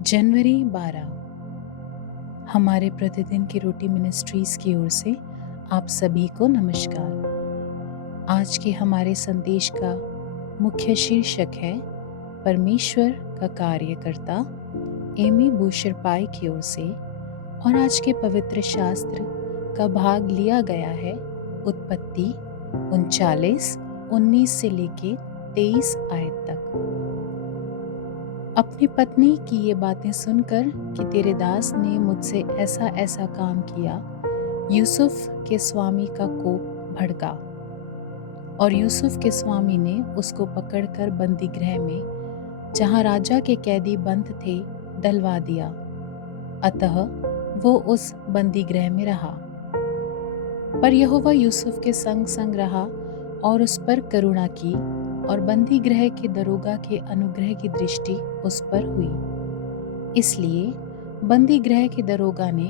जनवरी 12 हमारे प्रतिदिन की रोटी मिनिस्ट्रीज की ओर से आप सभी को नमस्कार। आज के हमारे संदेश का मुख्य शीर्षक है परमेश्वर का कार्यकर्ता एमी बूशर पाई की ओर से, और आज के पवित्र शास्त्र का भाग लिया गया है उत्पत्ति 39:19 से लेके 23 आयत तक। अपनी पत्नी की ये बातें सुनकर कि तेरे दास ने मुझसे ऐसा ऐसा काम किया, यूसुफ के स्वामी का कोप भड़का और यूसुफ के स्वामी ने उसको पकड़कर बंदी गृह में, जहाँ राजा के कैदी बंद थे, डलवा दिया। अतः वो उस बंदी गृह में रहा। पर यहोवा यूसुफ के संग संग रहा और उस पर करुणा की, और बंदी गृह के दरोगा के अनुग्रह की दृष्टि उस पर हुई। इसलिए बंदी गृह के दरोगा ने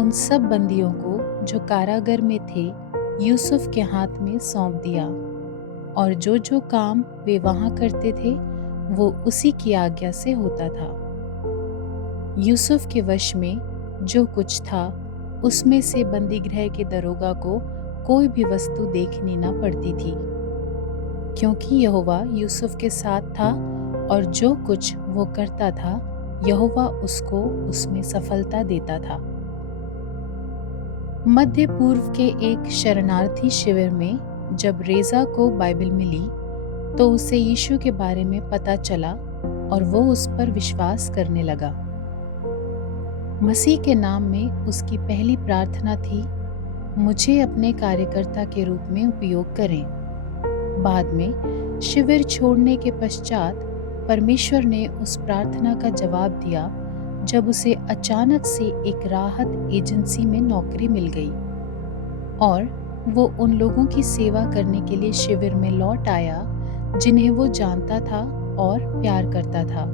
उन सब बंदियों को जो कारागर में थे यूसुफ के हाथ में सौंप दिया, और जो जो काम वे वहां करते थे वो उसी की आज्ञा से होता था। यूसुफ के वश में जो कुछ था उसमें से बंदी गृह के दरोगा को कोई भी वस्तु देखनी न पड़ती थी, क्योंकि यहोवा यूसुफ के साथ था, और जो कुछ वो करता था यहोवा उसको उसमें सफलता देता था। मध्य पूर्व के एक शरणार्थी शिविर में जब रेजा को बाइबल मिली तो उसे यीशु के बारे में पता चला और वो उस पर विश्वास करने लगा। मसीह के नाम में उसकी पहली प्रार्थना थी, मुझे अपने कार्यकर्ता के रूप में उपयोग करें। बाद में शिविर छोड़ने के पश्चात परमेश्वर ने उस प्रार्थना का जवाब दिया जब उसे अचानक से एक राहत एजेंसी में नौकरी मिल गई, और वो उन लोगों की सेवा करने के लिए शिविर में लौट आया जिन्हें वो जानता था और प्यार करता था।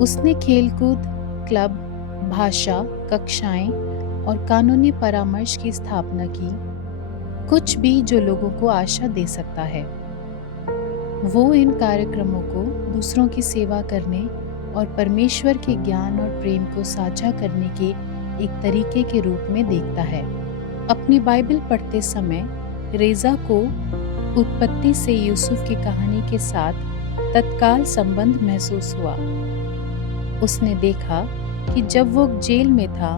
उसने खेलकूद, क्लब, भाषा कक्षाएं और कानूनी परामर्श की स्थापना की, कुछ भी जो लोगों को आशा दे सकता है। वो इन कार्यक्रमों को दूसरों की सेवा करने और परमेश्वर के ज्ञान और प्रेम को साझा करने के एक तरीके के रूप में देखता है। अपनी बाइबल पढ़ते समय रेजा को उत्पत्ति से यूसुफ की कहानी के साथ तत्काल संबंध महसूस हुआ। उसने देखा कि जब वो जेल में था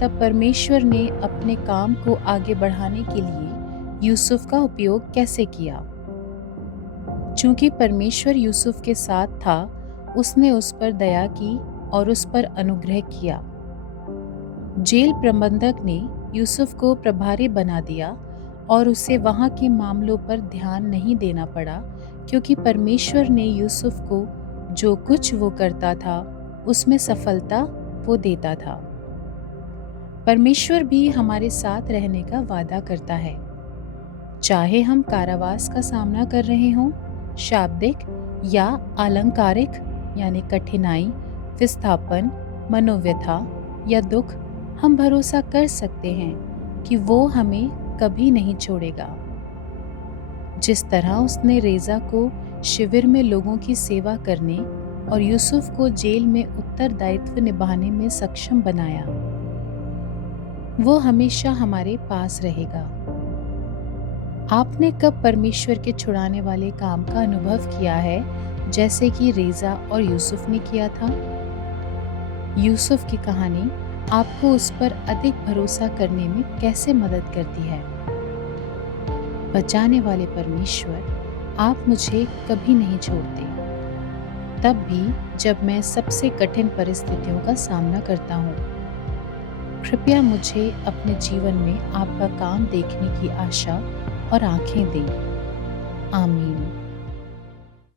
तब परमेश्वर ने अपने काम को आगे बढ़ाने के लिए यूसुफ का उपयोग कैसे किया। चूंकि परमेश्वर यूसुफ के साथ था, उसने उस पर दया की और उस पर अनुग्रह किया। जेल प्रबंधक ने यूसुफ को प्रभारी बना दिया और उसे वहां के मामलों पर ध्यान नहीं देना पड़ा, क्योंकि परमेश्वर ने यूसुफ को जो कुछ वो करता था उसमें सफलता वो देता था। परमेश्वर भी हमारे साथ रहने का वादा करता है, चाहे हम कारावास का सामना कर रहे हों, शाब्दिक या अलंकारिक यानी कठिनाई, विस्थापन, मनोव्यथा या दुख। हम भरोसा कर सकते हैं कि वो हमें कभी नहीं छोड़ेगा। जिस तरह उसने रेजा को शिविर में लोगों की सेवा करने और यूसुफ को जेल में उत्तरदायित्व निभाने में सक्षम बनाया, वो हमेशा हमारे पास रहेगा। आपने कब परमेश्वर के छुड़ाने वाले काम का अनुभव किया है, जैसे कि रेजा और यूसुफ ने किया था? यूसुफ की कहानी आपको उस पर अधिक भरोसा करने में कैसे मदद करती है? बचाने वाले परमेश्वर, आप मुझे कभी नहीं छोड़ते, तब भी जब मैं सबसे कठिन परिस्थितियों का सामना करता हूँ। कृपया मुझे अपने जीवन में आपका काम देखने की आशा और आंखें दें। आमीन।